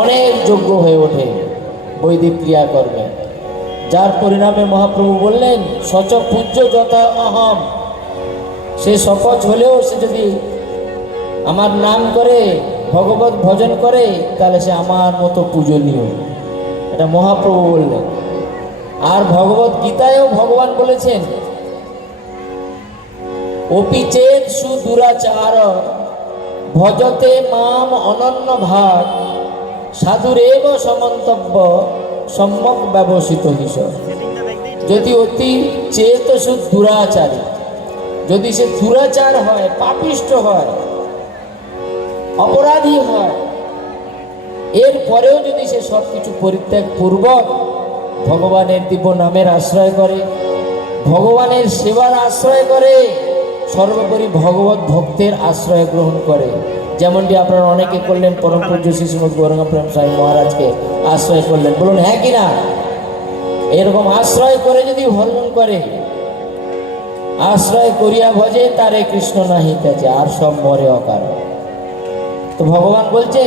অনেক যোগ্য হয়ে ওঠে বৈদিক ক্রিয়াকর্মে, যার পরিণামে মহাপ্রভু বললেন সচ পূজ্য যথা অহম। সে সপচ হলেও সে যদি আমার নাম করে ভগবত ভজন করে তাহলে সে আমার মতো পূজনীয়। এটা মহাপ্রভু বললেন। আর ভগবত গীতায়ও ভগবান বলেছেন অপি চেত সুদুরাচার ভজতে মাম অনন্য ভাগ সাধুরেব সমন্তব্য সম্যক ব্যবসিত হিস। যদি অতি চেত দুরাচারী, যদি সে দুরাচার হয়, পাপিষ্ঠ হয়, অপরাধী হয়, এরপরেও যদি সে সব কিছু পরিত্যাগ পূর্বক ভগবানের দিব্য নামের আশ্রয় করে, ভগবানের সেবার আশ্রয় করে, সর্বোপরি ভগবত ভক্তের আশ্রয় গ্রহণ করে, যেমনটি আপনারা অনেকে করলেন, পরম পূজ্য শ্রী শ্রীমদ গৌরাঙ্গ প্রেম স্বামী মহারাজকে আশ্রয় করলেন। বলুন হ্যাঁ কিনা? এরকম আশ্রয় করে যদি ভজন করে, আশ্রয় করিয়া ভজে তারে কৃষ্ণ নাহি তেজে, আর সব মরে অকারণ। তো ভগবান বলছে